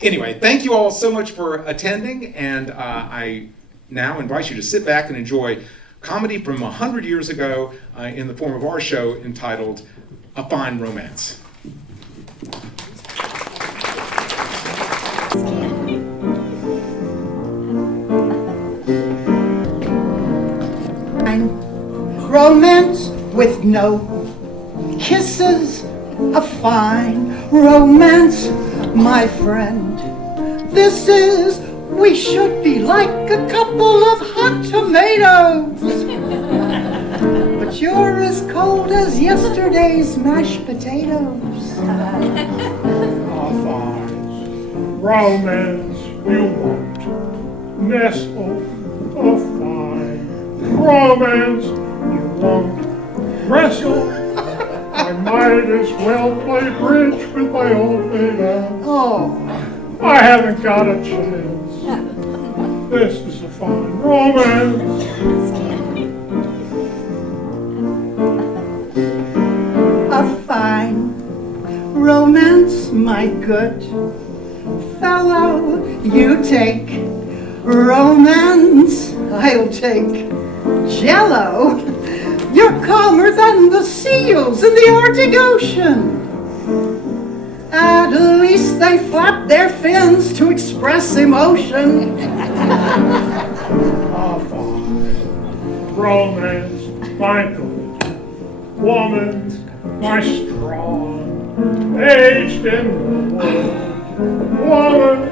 Anyway, thank you all so much for attending, and I now invite you to sit back and enjoy comedy from 100 years ago in the form of our show entitled A Fine Romance. Romance with no kisses, a fine romance, my friend. This is, we should be like a couple of hot tomatoes. But you're as cold as yesterday's mashed potatoes. A fine romance you want, nestle, a fine romance you won't wrestle. I might as well play bridge with my old man. Oh, I haven't got a chance. This is a fine romance. a fine romance, my good fellow. You take romance, I'll take Jello. You're calmer than the seals in the Arctic Ocean. At least they flap their fins to express emotion. A fine romance, my good woman, my strong, aged in the wood woman.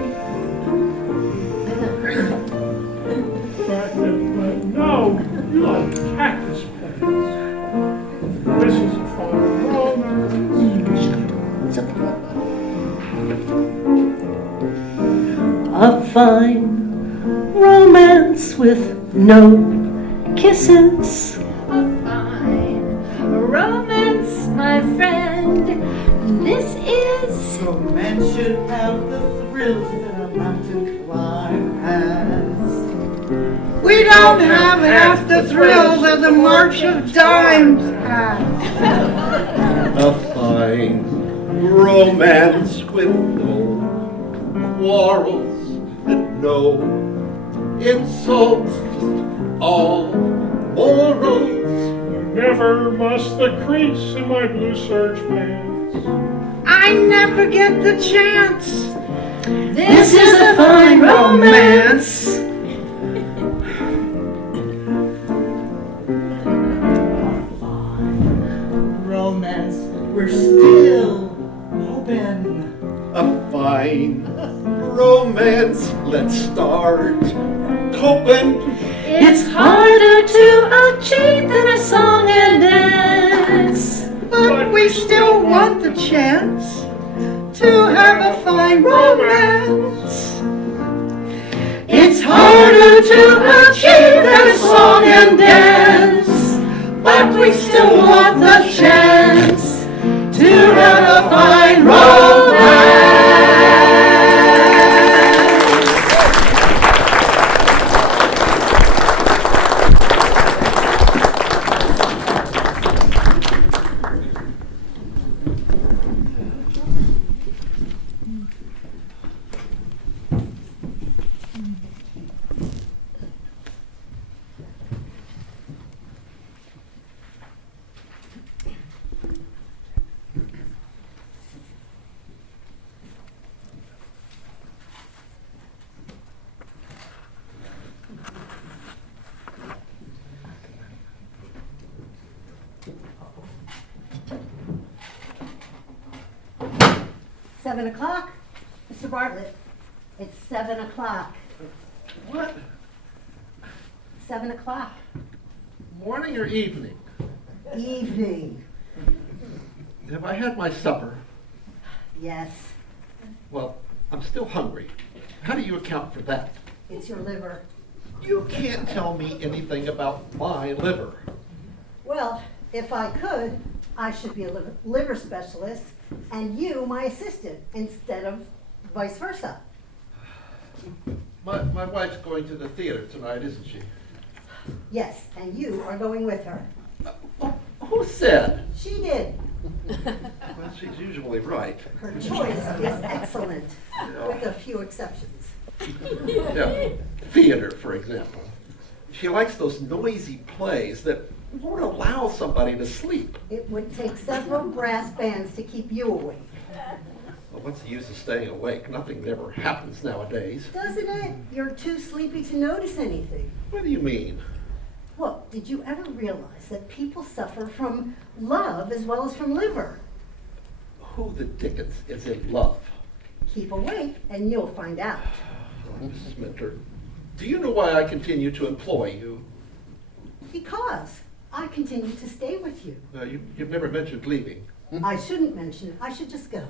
But no, you like cactus plants. This is a fine romance. A fine romance with no kisses. A fine romance, my friend. This is Romance should have the thrills that a mountain climb has. We don't have half the thrills that the March of Dimes has. A fine romance with no quarrels and no insults, just all morals. Never must the crease in my blue serge pants. I never get the chance. This is a fine romance. Romance, we're still hoping. A fine romance, let's start coping. It's harder to achieve than a song and dance. But we still want the chance to have a fine romance. It's harder to achieve than a song and dance. But we still want the chance to have a fine romance. 7 o'clock? Mr. Bartlett, it's 7 o'clock. What? 7 o'clock. Morning or evening? Evening. Have I had my supper? Yes, Well, I'm still hungry. How do you account for that? it's your liver. You can't tell me anything about my liver. Well, if I could, I should be a liver specialist and you my assistant instead of vice versa. My wife's going to the theater tonight, isn't she? Yes, and you are going with her. Who said? She did. Well, she's usually right. Her choice is excellent, with a few exceptions. Yeah, theater, for example. She likes those noisy plays that won't allow somebody to sleep. It would take several brass bands to keep you awake. Well, what's the use of staying awake? Nothing ever happens nowadays. Doesn't it? You're too sleepy to notice anything. What do you mean? Look, did you ever realize that people suffer from love as well as from liver? Who the dickens is in love? Keep awake and you'll find out. Oh, Mrs. Minter, do you know why I continue to employ you? Because I continue to stay with you. You've never mentioned leaving. I shouldn't mention it. I should just go.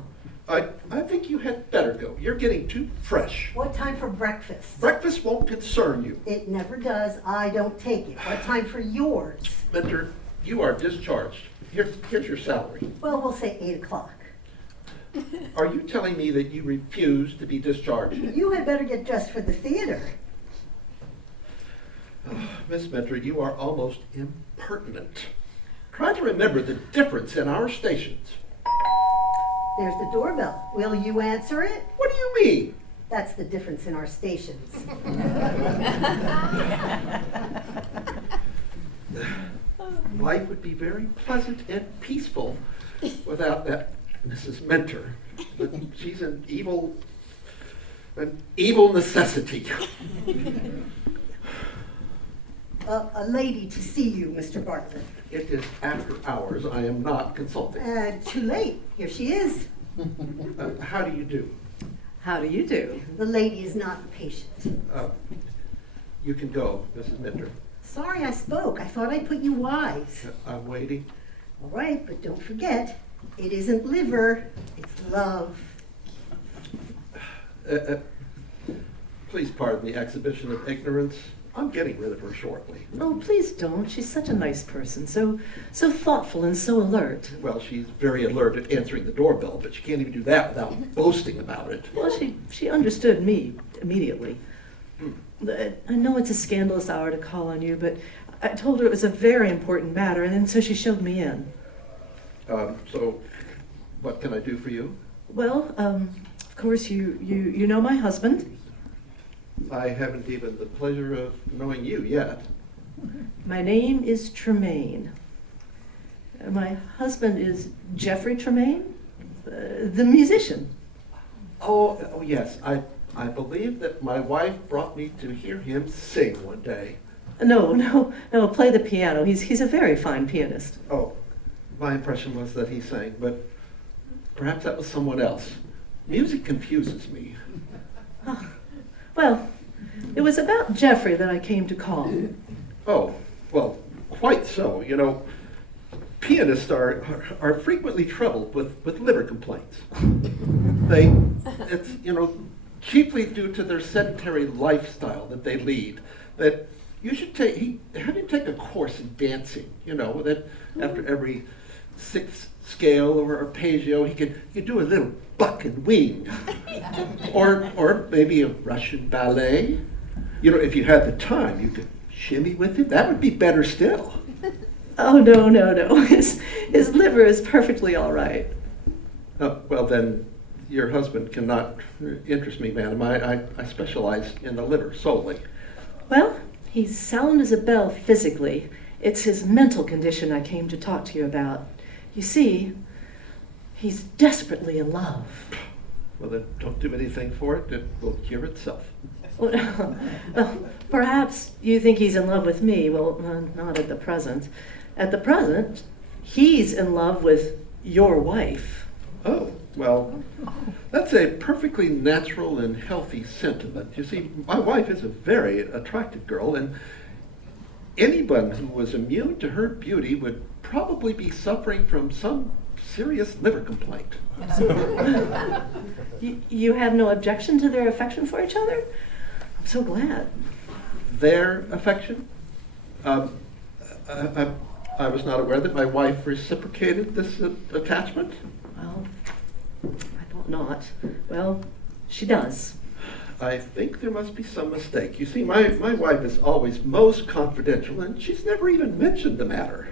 I think you had better go. You're getting too fresh. What time for breakfast? Breakfast won't concern you. It never does. I don't take it. What time for yours? Minter, you are discharged. Here's your salary. Well, we'll say 8 o'clock. Are you telling me that you refuse to be discharged? You had better get dressed for the theater. Miss Minter, you are almost impertinent. Try to remember the difference in our stations. There's the doorbell. Will you answer it? What do you mean? That's the difference in our stations. Life would be very pleasant and peaceful without that Mrs. Minter. But she's an evil necessity. A lady to see you, Mr. Bartlett. It is after hours. I am not consulting. Too late. Here she is. How do you do? How do you do? The lady is not a patient. You can go, Mrs. Minter. Sorry I spoke. I thought I'd put you wise. I'm waiting. All right, but don't forget, it isn't liver, it's love. Please pardon the exhibition of ignorance. I'm getting rid of her shortly. Oh, please don't. She's such a nice person, so thoughtful and so alert. Well, she's very alert at answering the doorbell, but she can't even do that without boasting about it. Well, she understood me immediately. I know it's a scandalous hour to call on you, but I told her it was a very important matter, and so she showed me in. So, what can I do for you? Well, of course, you know my husband. I haven't even the pleasure of knowing you yet. My name is Tremayne. My husband is Geoffrey Tremayne, the musician. Oh yes. I believe that my wife brought me to hear him sing one day. No, play the piano. He's a very fine pianist. Oh, my impression was that he sang, but perhaps that was someone else. Music confuses me. Well, it was about Geoffrey that I came to call. Oh, well, quite so. You know, pianists are frequently troubled with liver complaints. It's chiefly due to their sedentary lifestyle that they lead. That you should have him take a course in dancing. That after every sixth scale or arpeggio, he could do a little buck and wing, or maybe a Russian ballet. If you had the time, you could shimmy with it. That would be better still. Oh, no. His liver is perfectly all right. Well, then, your husband cannot interest me, madam. I specialize in the liver solely. Well, he's sound as a bell physically. It's his mental condition I came to talk to you about. You see, he's desperately in love. Well, then don't do anything for it. It will cure itself. Well, perhaps you think he's in love with me. Well, not at the present. At the present, he's in love with your wife. Oh, well, that's a perfectly natural and healthy sentiment. You see, my wife is a very attractive girl, and anyone who was immune to her beauty would probably be suffering from some serious liver complaint. You have no objection to their affection for each other? I'm so glad. Their affection? I was not aware that my wife reciprocated this attachment. Well, I thought not. Well, she does. I think there must be some mistake. You see, my wife is always most confidential, and she's never even mentioned the matter.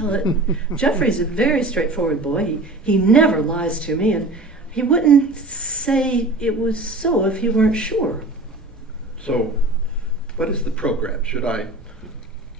Well, Geoffrey's a very straightforward boy. He never lies to me, and he wouldn't say it was so if he weren't sure. So, what is the program? Should I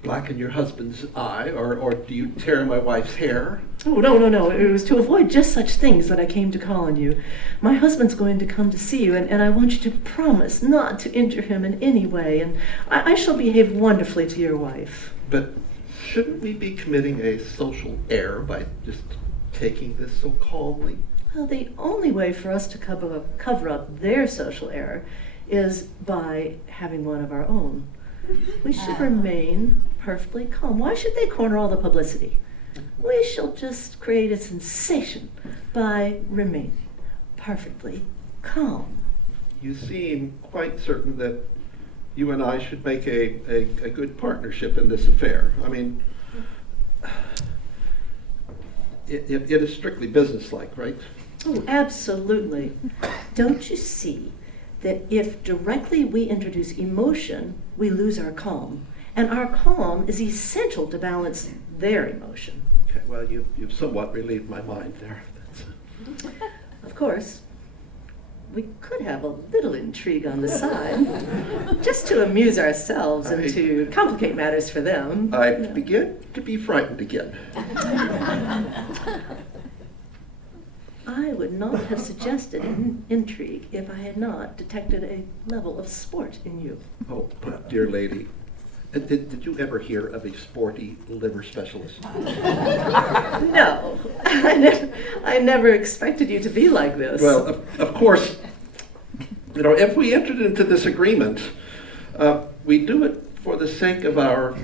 blacken your husband's eye, or do you tear my wife's hair? Oh, no. It was to avoid just such things that I came to call on you. My husband's going to come to see you, and I want you to promise not to injure him in any way, and I shall behave wonderfully to your wife. But shouldn't we be committing a social error by just taking this so calmly? Well, the only way for us to cover up their social error is by having one of our own. We should remain perfectly calm. Why should they corner all the publicity? We shall just create a sensation by remaining perfectly calm. You seem quite certain that you and I should make a good partnership in this affair. I mean, it is strictly businesslike, right? Oh, absolutely. Don't you see that if directly we introduce emotion, we lose our calm? And our calm is essential to balance their emotion. Okay, well, you've somewhat relieved my mind there. Of course, we could have a little intrigue on the side, just to amuse ourselves and to complicate matters for them. I begin to be frightened again. I would not have suggested an intrigue if I had not detected a level of sport in you. Oh, but dear lady, did you ever hear of a sporty liver specialist? No, I never expected you to be like this. Well, of course, if we entered into this agreement, we do it for the sake of our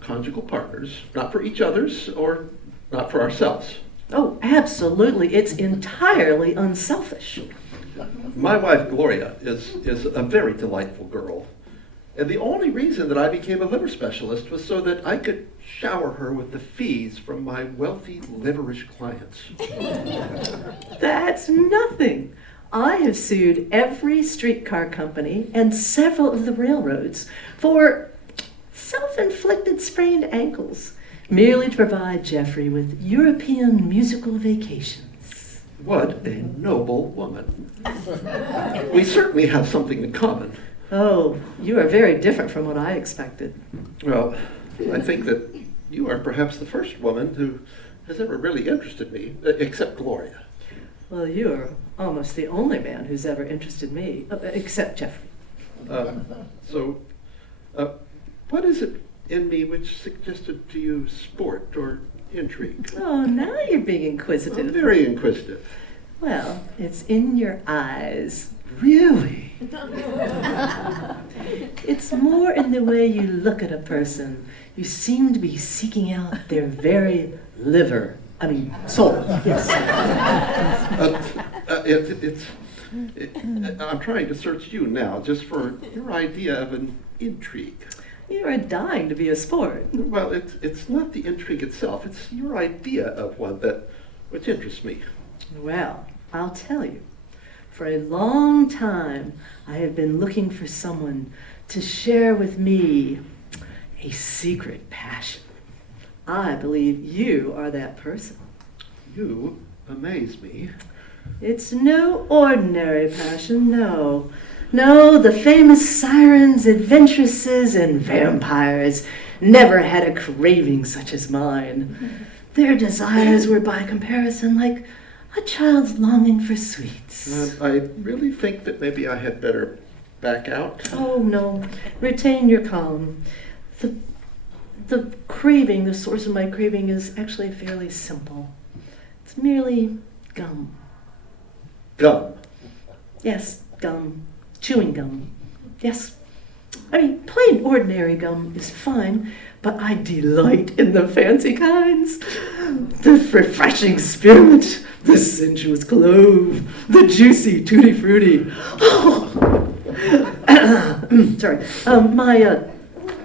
conjugal partners, not for each other's or not for ourselves. Oh, absolutely. It's entirely unselfish. My wife, Gloria, is a very delightful girl. And the only reason that I became a liver specialist was so that I could shower her with the fees from my wealthy liverish clients. That's nothing. I have sued every streetcar company and several of the railroads for self-inflicted sprained ankles, merely to provide Geoffrey with European musical vacations. What a noble woman. We certainly have something in common. Oh, you are very different from what I expected. Well, I think that you are perhaps the first woman who has ever really interested me, except Gloria. Well, you are almost the only man who's ever interested me, except Geoffrey. What is it in me which suggested to you sport or intrigue? Oh, now you're being I'm inquisitive. very inquisitive. Well, it's in your eyes. Really? It's more in the way you look at a person. You seem to be seeking out their very soul. Yes. I'm trying to search you now just for your idea of an intrigue. You are dying to be a sport. Well, it's not the intrigue itself, it's your idea of one which interests me. Well, I'll tell you. For a long time, I have been looking for someone to share with me a secret passion. I believe you are that person. You amaze me. It's no ordinary passion, no. No, the famous sirens, adventuresses, and vampires never had a craving such as mine. Their desires were by comparison like a child's longing for sweets. I really think that maybe I had better back out. Oh, no. Retain your calm. The craving, the source of my craving is actually fairly simple. It's merely gum. Gum. Yes, gum. Chewing gum. Yes. I mean, plain ordinary gum is fine, but I delight in the fancy kinds. The refreshing spearmint, the sensuous clove, the juicy tutti frutti. Oh. Sorry.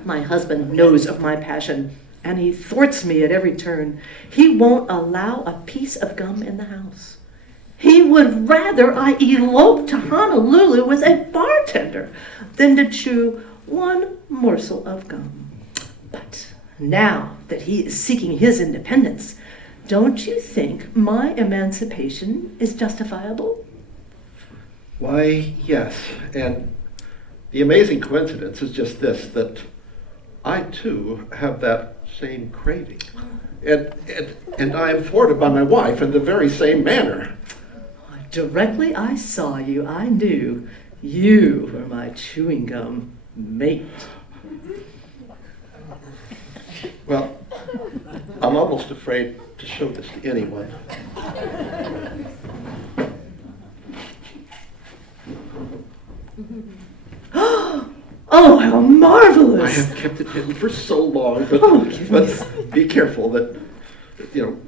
My husband knows of my passion, and he thwarts me at every turn. He won't allow a piece of gum in the house. He would rather I elope to Honolulu with a bartender than to chew one morsel of gum. But now that he is seeking his independence, don't you think my emancipation is justifiable? Why, yes. And the amazing coincidence is just this, that I too have that same craving. And I am thwarted by my wife in the very same manner. Directly I saw you, I knew you were my chewing gum mate. Well, I'm almost afraid to show this to anyone. Oh, how marvelous! I have kept it hidden for so long, but, Oh, goodness. but be careful that,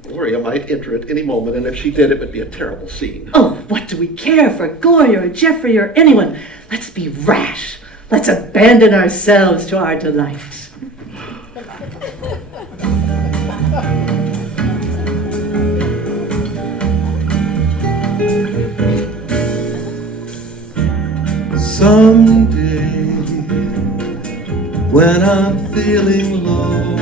Gloria might enter at any moment, and if she did, it would be a terrible scene. Oh, what do we care for Gloria or Geoffrey or anyone? Let's be rash. Let's abandon ourselves to our delight. Someday, when I'm feeling low,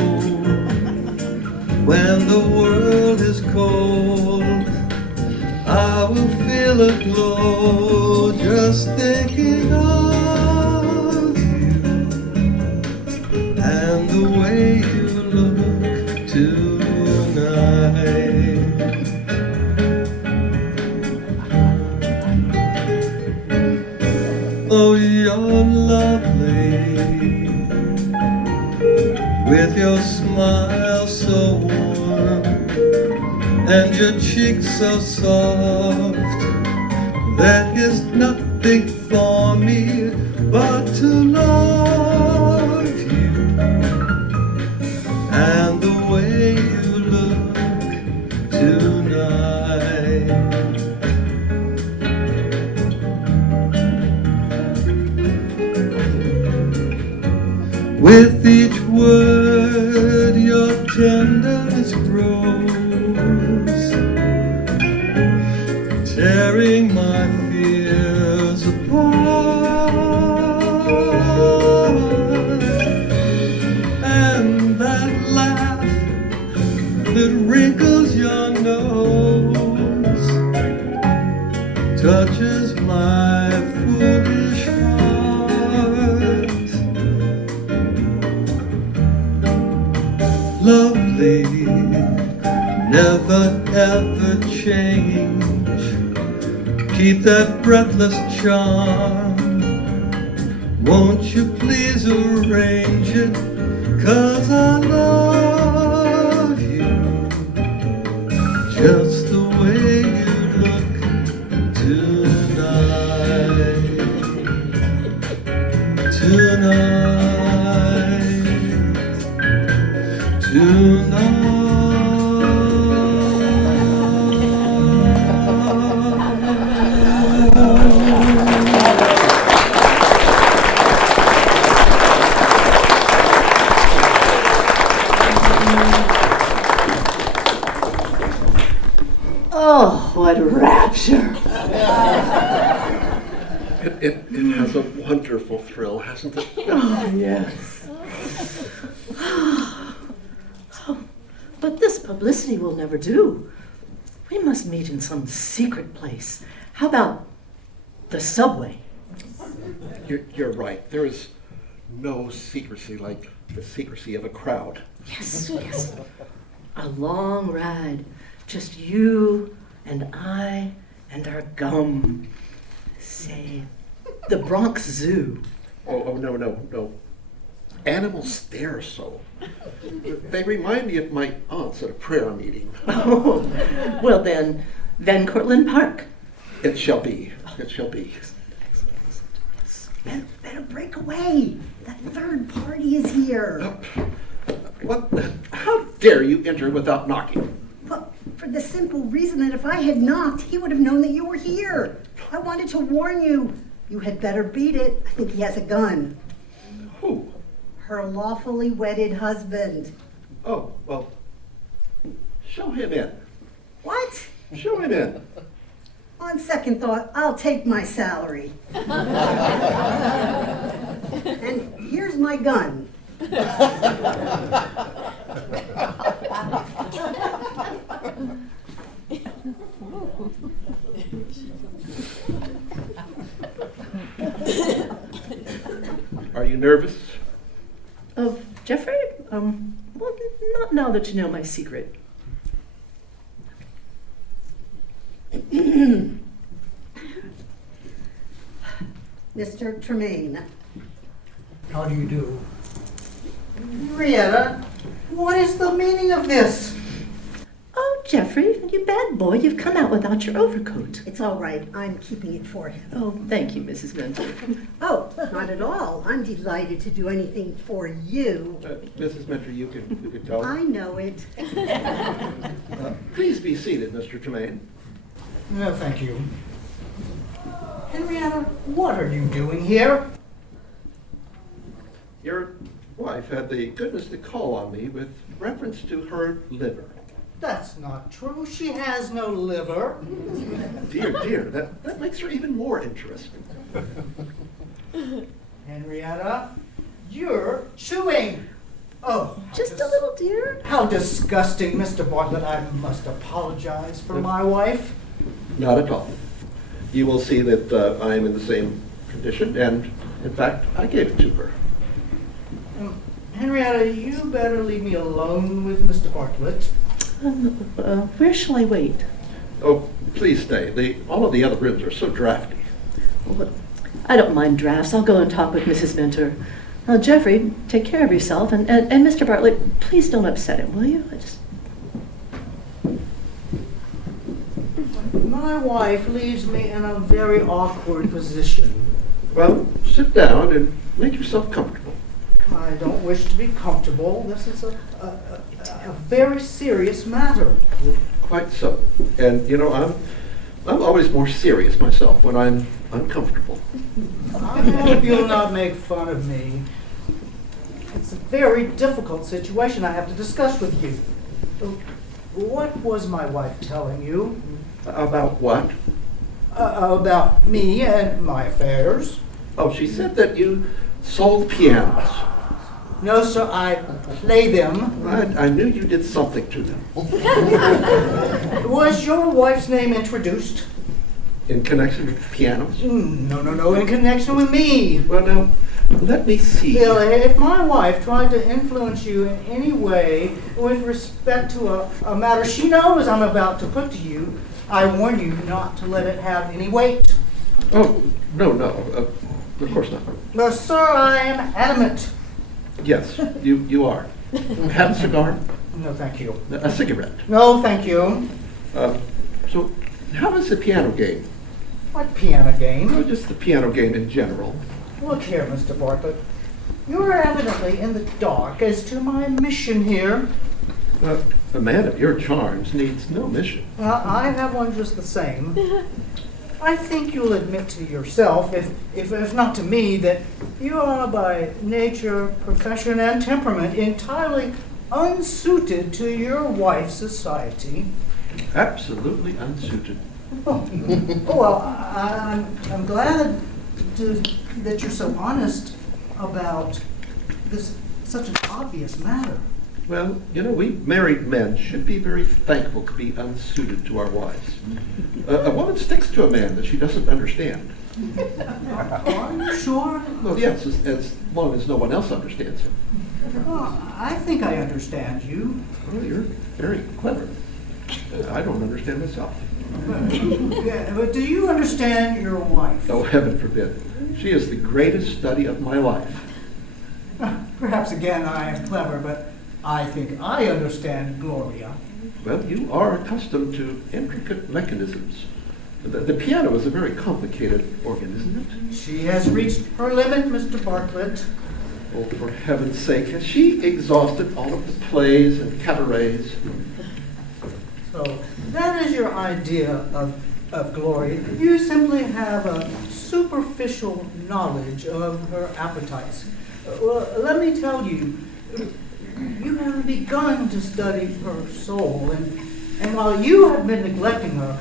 when the world is cold, I will feel a glow just thinking of you and the way you look tonight. Oh, you're lovely, with your smile so warm and your cheeks so soft. There is nothing for me but to love you and the way you look tonight. With each word your tenderness grows, tearing my fears apart. And that laugh that wrinkles your nose touches my foolish heart. Lovely, never ever change. Keep that breathless charm. Won't you please arrange it? 'Cause I love you just the way you look tonight. Oh, what rapture! It has a wonderful thrill, hasn't it? Oh, yes. But this publicity will never do. We must meet in some secret place. How about the subway? You're right. There is no secrecy like the secrecy of a crowd. Yes, yes. A long ride. Just you and I and our gum. Say, the Bronx Zoo. Oh, no. Animals stare so. They remind me of my aunts at a prayer meeting. Oh, well then, Van Cortlandt Park. It shall be. Better break away. That third party is here. What? How dare you enter without knocking? Well, for the simple reason that if I had knocked, he would have known that you were here. I wanted to warn you. You had better beat it. I think he has a gun. Who? Her lawfully wedded husband. Oh, well, show him in. What? Show him in. On second thought, I'll take my salary. And here's my gun. Are you nervous? Of Geoffrey? Well, not now that you know my secret. Mr. Tremayne. How do you do? Henrietta, what is the meaning of this? Oh, Geoffrey, you bad boy, you've come out without your overcoat. It's all right. I'm keeping it for him. Oh, thank you, Mrs. Mentor. Oh, not at all. I'm delighted to do anything for you. Mrs. Mentor, you can tell I her. know it. Please be seated, Mr. Tremayne. No, thank you. Henrietta, what are you doing here? Your wife had the goodness to call on me with reference to her liver. That's not true. She has no liver. Dear, that makes her even more interesting. Henrietta, you're chewing. Oh, Just a little, dear. how disgusting, Mr. Bartlett. I must apologize for my wife. Not at all. You will see that I am in the same condition, and in fact, I gave it to her. Henrietta, you better leave me alone with Mr. Bartlett. Where shall I wait? Oh, please stay. All of the other rooms are so drafty. Well, I don't mind drafts. I'll go and talk with Mrs. Mentor. Now, Geoffrey, take care of yourself. And Mr. Bartlett, please don't upset him, will you? My wife leaves me in a very awkward position. Well, sit down and make yourself comfortable. I don't wish to be comfortable. This is a very serious matter. Quite so. And you know, I'm always more serious myself when I'm uncomfortable. I hope you'll not make fun of me. It's a very difficult situation I have to discuss with you. What was my wife telling you? About what? About me and my affairs? Oh, she said that you sold pianos. No, sir, I play them. I knew you did something to them. Was your wife's name introduced? In connection with pianos? No, in connection with me. Well, now, let me see. Bill, if my wife tried to influence you in any way with respect to a matter she knows I'm about to put to you, I warn you not to let it have any weight. Oh, no, of course not. No, sir, I am adamant. Yes, you are. Have a cigar? No, thank you. A cigarette. No, thank you. So, how is the piano game? What piano game? Oh, just the piano game in general. Look here, Mr. Bartlett. You're evidently in the dark as to my mission here. A man of your charms needs no mission. Well, I have one just the same. I think you'll admit to yourself, if not to me, that you are by nature, profession, and temperament entirely unsuited to your wife's society. Absolutely unsuited. Oh, well, I'm glad that you're so honest about this such an obvious matter. Well, you know, we married men should be very thankful to be unsuited to our wives. A woman sticks to a man that she doesn't understand. Are you sure? Well, yes, as long as no one else understands him. Well, I think I understand you. Well, you're very clever. I don't understand myself. But do you understand your wife? Oh, heaven forbid. She is the greatest study of my life. Perhaps again I am clever, but I think I understand Gloria. Well, you are accustomed to intricate mechanisms. The piano is a very complicated organ, isn't it? She has reached her limit, Mr. Bartlett. Oh, for heaven's sake, has she exhausted all of the plays and cabarets? So that is your idea of Gloria. You simply have a superficial knowledge of her appetites. Well, let me tell you, you haven't begun to study her soul, and while you have been neglecting her,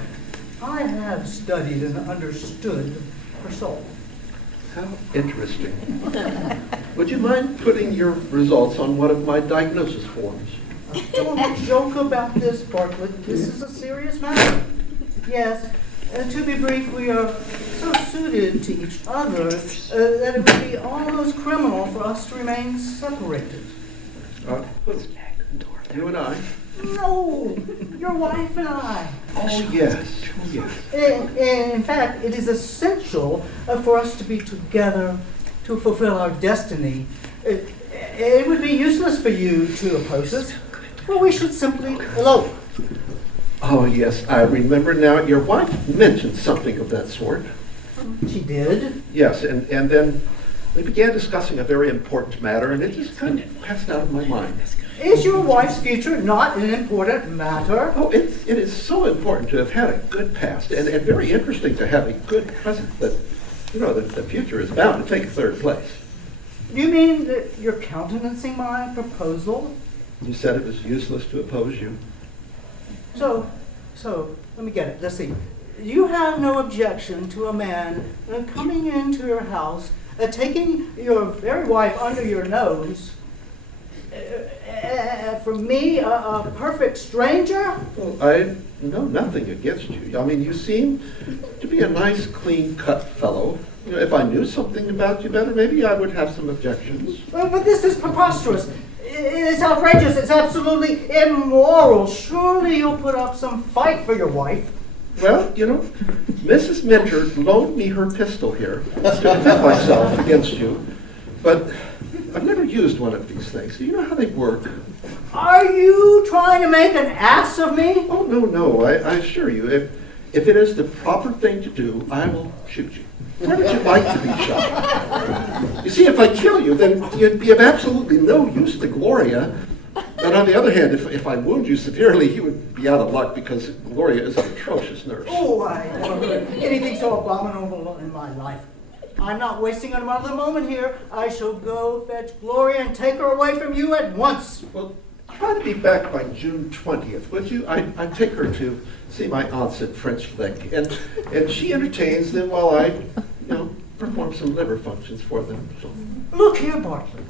I have studied and understood her soul. How interesting. Would you mind putting your results on one of my diagnosis forms? Don't joke about this, Bartlett. This is a serious matter. Yes, to be brief, we are so suited to each other that it would be almost criminal for us to remain separated. You and I? No, your wife and I. Oh, yes. Oh, yes. In fact, it is essential for us to be together to fulfill our destiny. It would be useless for you to oppose us. Well, we should simply elope. Oh, yes, I remember now. Your wife mentioned something of that sort. She did. Yes, and then we began discussing a very important matter, and it just kind of passed out of my mind. Is your wife's future not an important matter? Oh, it is so important to have had a good past, and very interesting to have a good present that, the future is bound to take third place. You mean that you're countenancing my proposal? You said it was useless to oppose you. So, let me get it. Let's see. You have no objection to a man coming into your house, taking your very wife under your nose, from me, a perfect stranger? Well, I know nothing against you. I mean, you seem to be a nice, clean-cut fellow. If I knew something about you better, maybe I would have some objections. But this is preposterous. It's outrageous. It's absolutely immoral. Surely you'll put up some fight for your wife. Well, Mrs. Minter loaned me her pistol here to defend myself against you, but I've never used one of these things. Do you know how they work? Are you trying to make an ass of me? Oh, no, I assure you, if it is the proper thing to do, I will shoot you. Where would you like to be shot? You see, if I kill you, then you'd be of absolutely no use to Gloria. But on the other hand, if I wound you severely, you would be out of luck because Gloria is an atrocious nurse. Oh, I never heard anything so abominable in my life. I'm not wasting another moment here. I shall go fetch Gloria and take her away from you at once. Well, try to be back by June 20th, would you? I'd take her to see my aunts at French Lick, and she entertains them while I, perform some liver functions for them. So. Look here, Bartlett.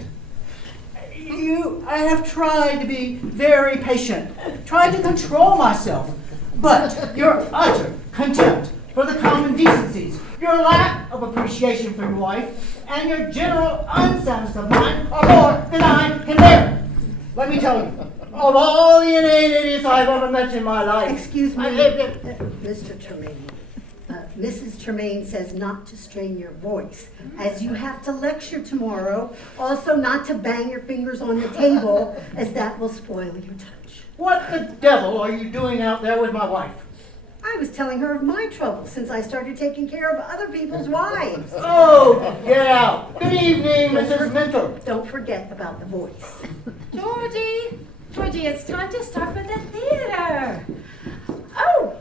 I have tried to be very patient, tried to control myself, but your utter contempt for the common decencies, your lack of appreciation for your wife, and your general unsoundness of mind are more than I can bear. Let me tell you, of all the inane idiots I've ever met in my life. Excuse me, Mr. Tremayne. Mrs. Tremayne says not to strain your voice, as you have to lecture tomorrow. Also not to bang your fingers on the table, as that will spoil your touch. What the devil are you doing out there with my wife? I was telling her of my troubles since I started taking care of other people's wives. Oh, get out. Good evening, Mrs. Minter. Don't forget about the voice. Georgie, it's time to start for the theater. Oh,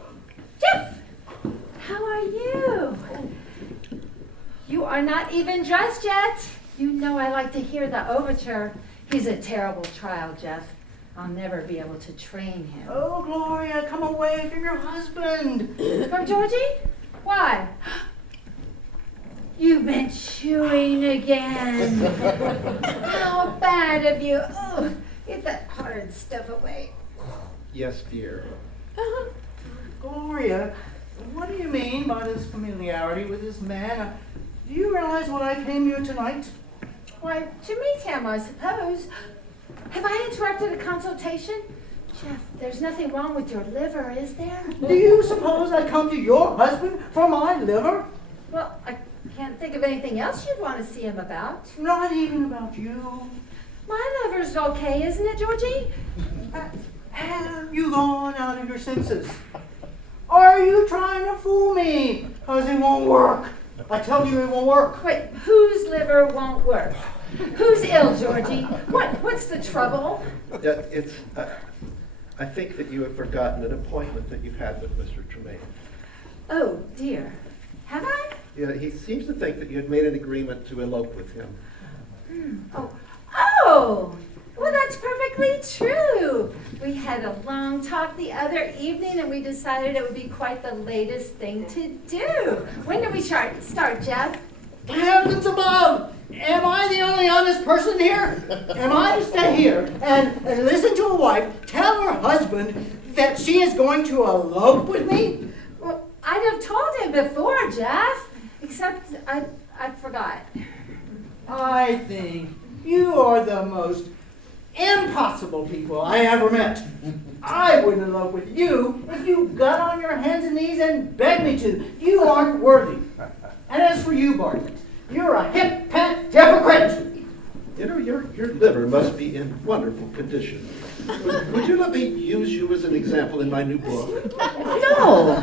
Jeff, how are you? You are not even dressed yet. You know I like to hear the overture. He's a terrible trial, Jeff. I'll never be able to train him. Oh, Gloria, come away from your husband. From Georgie? Why? You've been chewing again. How bad of you. Oh, get that hard stuff away. Yes, dear. Gloria, what do you mean by this familiarity with this man? Do you realize what I came here tonight? Why, to meet him, I suppose. Have I interrupted a consultation? Jeff, there's nothing wrong with your liver, is there? Do you suppose I come to your husband for my liver? Well, I can't think of anything else you'd want to see him about. Not even about you. My liver's okay, isn't it, Georgie? Have you gone out of your senses? Are you trying to fool me? Because it won't work. I tell you it won't work. Wait, whose liver won't work? Who's ill, Georgie? What's the trouble? It's. I think that you have forgotten an appointment that you had with Mr. Tremayne. Oh, dear. Have I? Yeah, he seems to think that you had made an agreement to elope with him. Oh, well, that's perfectly true. We had a long talk the other evening, and we decided it would be quite the latest thing to do. When do we start, Jeff? Heavens above! Am I the only honest person here? Am I to stay here and listen to a wife tell her husband that she is going to elope with me? Well, I'd have told him before, Jeff. Except I forgot. I think you are the most impossible people I ever met. I wouldn't elope with you if you got on your hands and knees and begged me to. You aren't worthy. And as for you, Bartlett, you're a hip, pat, hypocrite. You know, your liver must be in wonderful condition. Would you let me use you as an example in my new book? No,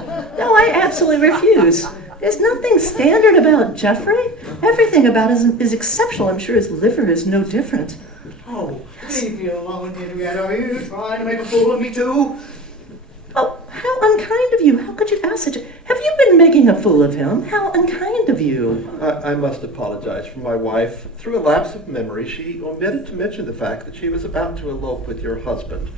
I absolutely refuse. There's nothing standard about Geoffrey. Everything about him is exceptional. I'm sure his liver is no different. Oh, leave me alone, Henrietta. Are you trying to make a fool of me too? Oh, how unkind of you. How could you ask such a... Have you been making a fool of him? How unkind of you. I must apologize for my wife. Through a lapse of memory, she omitted to mention the fact that she was about to elope with your husband.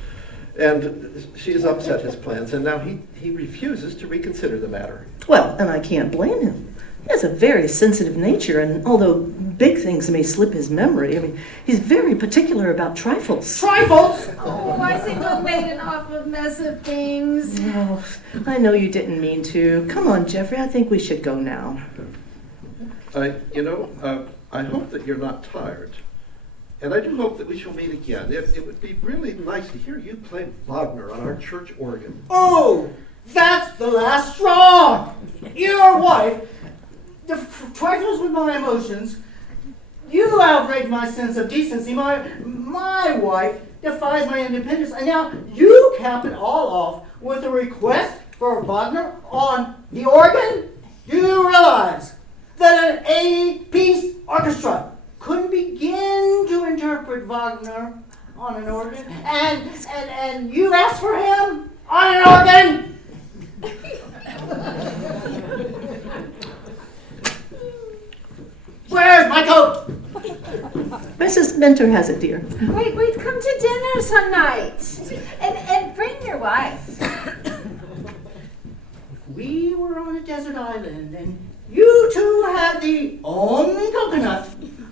And she has upset his plans, and now he refuses to reconsider the matter. Well, and I can't blame him. He has a very sensitive nature, and although big things may slip his memory, I mean, he's very particular about trifles. Trifles? Oh, I think we made an awful mess of things. Oh, I know you didn't mean to. Come on, Geoffrey, I think we should go now. I hope that you're not tired. And I do hope that we shall meet again. It would be really nice to hear you play Wagner on our church organ. Oh, that's the last straw. Your wife trifles with my emotions. You outrage my sense of decency. My wife defies my independence. And now you cap it all off with a request for Wagner on the organ? Do you realize that an eight-piece orchestra couldn't begin to interpret Wagner on an organ? And you asked for him on an organ? Where's my coat? Mrs. Minter has it, dear. Wait, come to dinner some night. And bring your wife. If we were on a desert island and you two had the only coconut,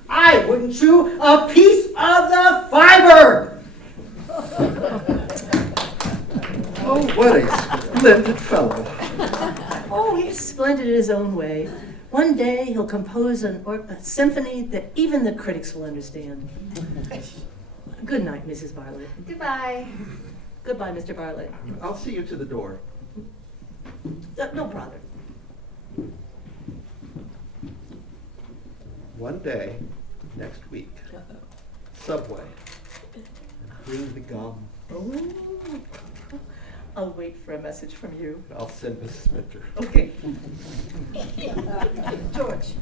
I wouldn't chew a piece of the fiber. Oh, what a splendid fellow. Oh, he's splendid in his own way. One day he'll compose a symphony that even the critics will understand. Good night, Mrs. Bartlett. Goodbye. Goodbye, Mr. Bartlett. I'll see you to the door. No bother. One day, next week, Subway. Bring the gum. Oh. I'll wait for a message from you. I'll send Mrs. Minter. Okay. George,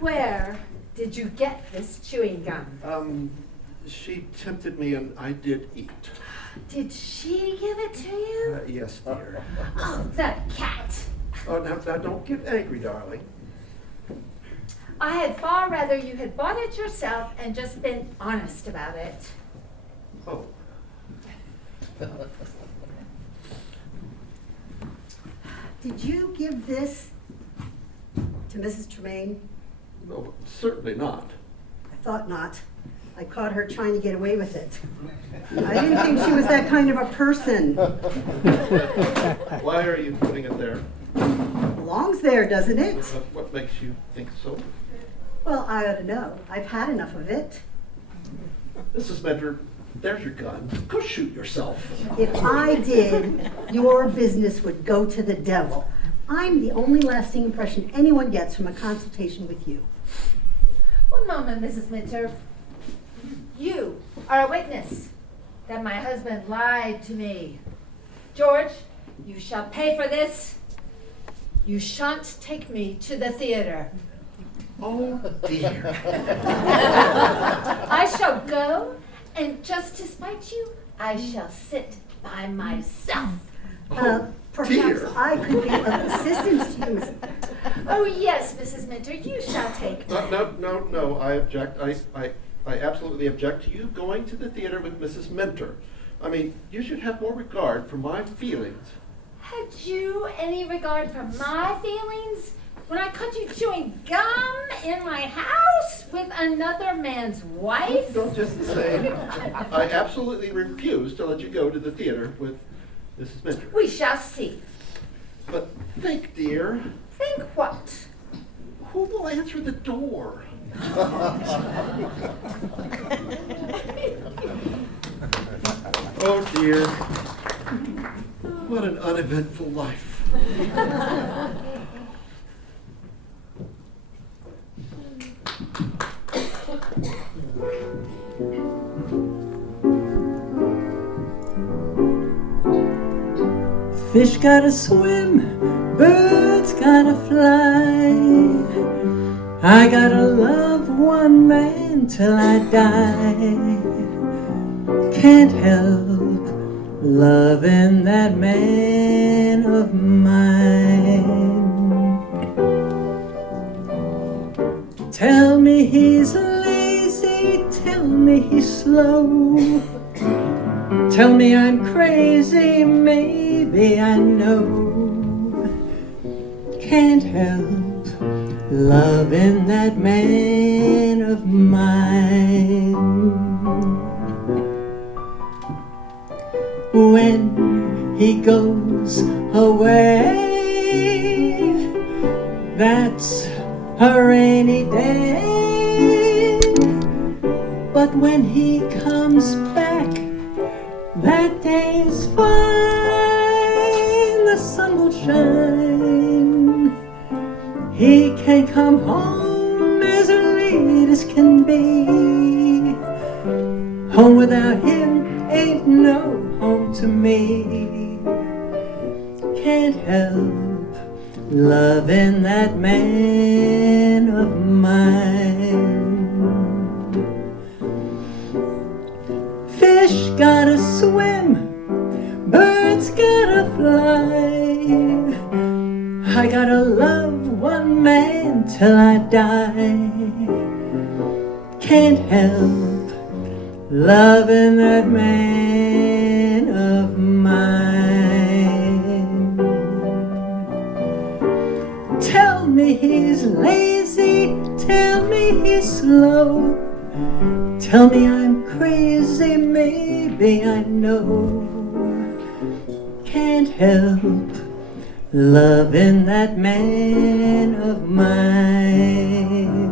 where did you get this chewing gum? She tempted me and I did eat. Did she give it to you? Yes, dear. Oh, that cat. Oh, now don't get angry, darling. I had far rather you had bought it yourself and just been honest about it. Oh. Did you give this to Mrs. Tremayne? No, certainly not. I thought not. I caught her trying to get away with it. I didn't think she was that kind of a person. Why are you putting it there? Belongs there, doesn't it? What makes you think so? Well, I ought to know. I've had enough of it. Mrs. Minter, there's your gun. Go shoot yourself. If I did, your business would go to the devil. I'm the only lasting impression anyone gets from a consultation with you. One moment, Mrs. Minter. You are a witness that my husband lied to me. George, you shall pay for this. You shan't take me to the theater. Oh, dear. I shall go, and just to spite you, I shall sit by myself. Perhaps dear. I could be of assistance to you. Oh, yes, Mrs. Minter, you shall take me. No, I object. I absolutely object to you going to the theater with Mrs. Minter. I mean, you should have more regard for my feelings. Had you any regard for my feelings when I caught you chewing gum in my house with another man's wife? Don't just say. I absolutely refuse to let you go to the theater with Mrs. Minter. We shall see. But think, dear, Think what? who will answer the door? Oh dear, what an uneventful life. Fish gotta swim, birds gotta fly. I gotta love one man till I die. Can't help loving that man of mine. Tell me he's lazy, tell me he's slow. Tell me I'm crazy, maybe I know. Can't help loving that man of mine. When he goes away, that's a rainy day. But when he comes back, that day's fine. The sun will shine. He can come home as late as can be. Home without him ain't no home to me. Can't help loving that man of mine. Fish gotta swim, birds gotta fly. I gotta love one man till I die. Can't help loving that man of mine. Tell me he's lazy, tell me he's slow. Tell me I'm crazy, maybe I know. Can't help loving that man of mine.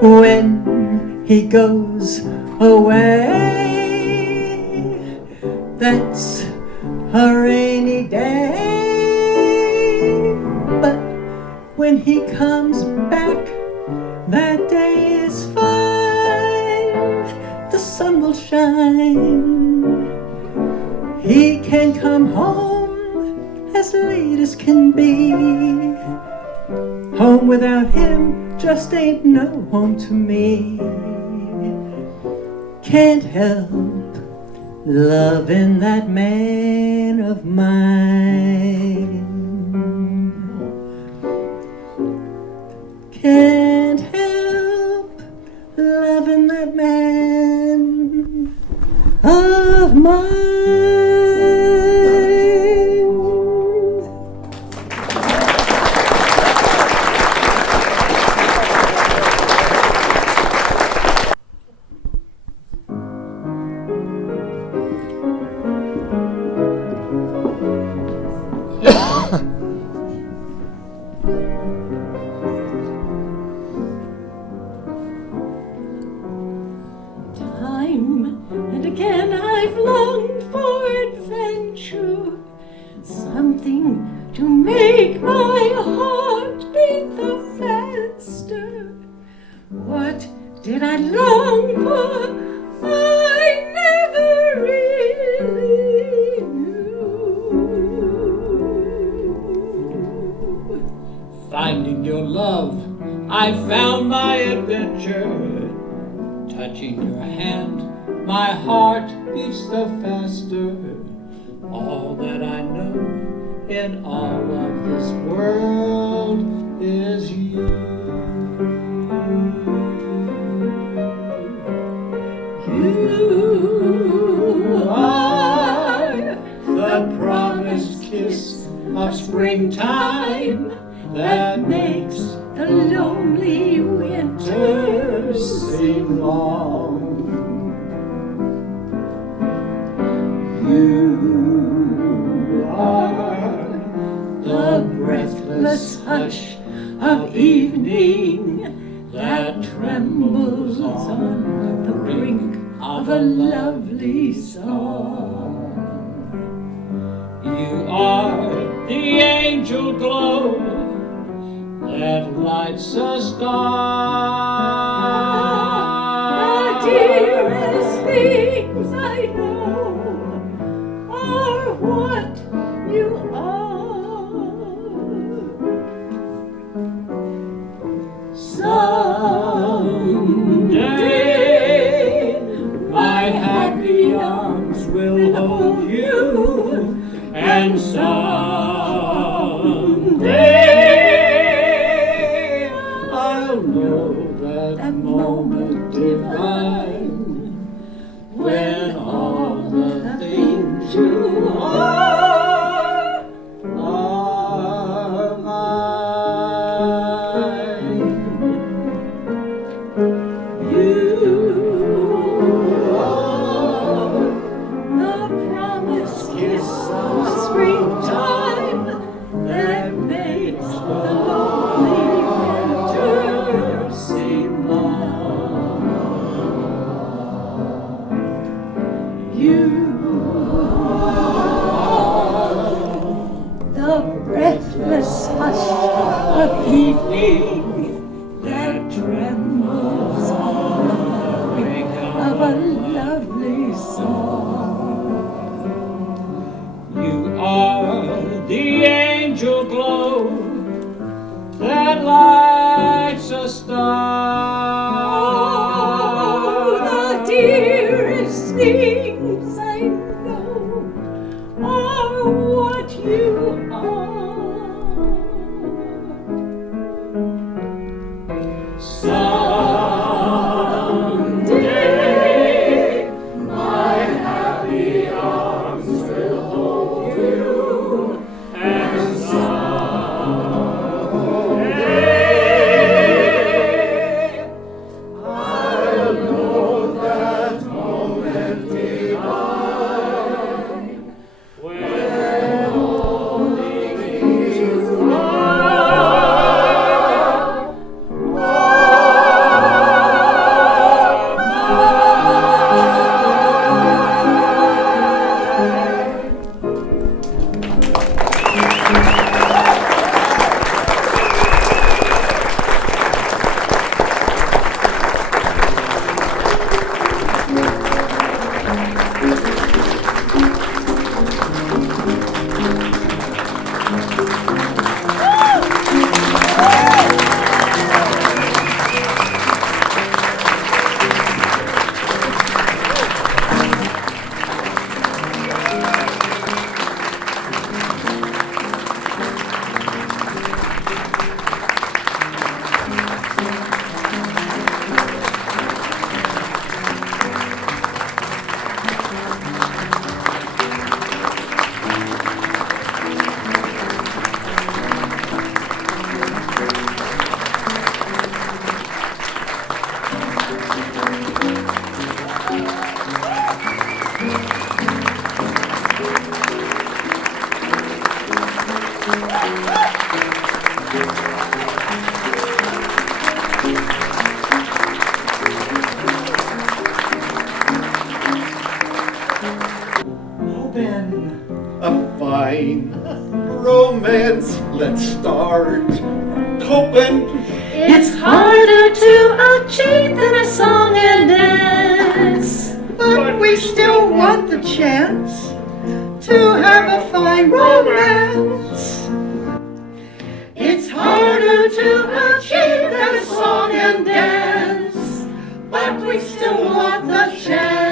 When he goes away, that's a rainy day. But when he comes back, that day is fine. The sun will shine. He can come home as late as can be. Home without him just ain't no home to me. Can't help loving that man of mine. Can't help loving that man of mine. Spring makes the lonely winter seem long. You are the breathless hush of evening that trembles on the brink of a lovely song. You are the angel glow that lights a star. The dearest things I know are what you are. Someday my happy arms will hold you, and someday I'll know that moment divine when all the things you are mine. You are the promised kiss of springtime that makes the lonely winter seem long. You are the breathless hush of evening that trembles on the brink of a lovely song. You are the angel glow that lights a star. The dearest things I know are what you are. Someday my happy arms will hold you, and someday I'll know that moment divine when all the things you A fine romance, let's start coping. It's harder to achieve than a song and dance. But we still want the chance to have a fine romance. It's harder to achieve than a song and dance, but we still want the chance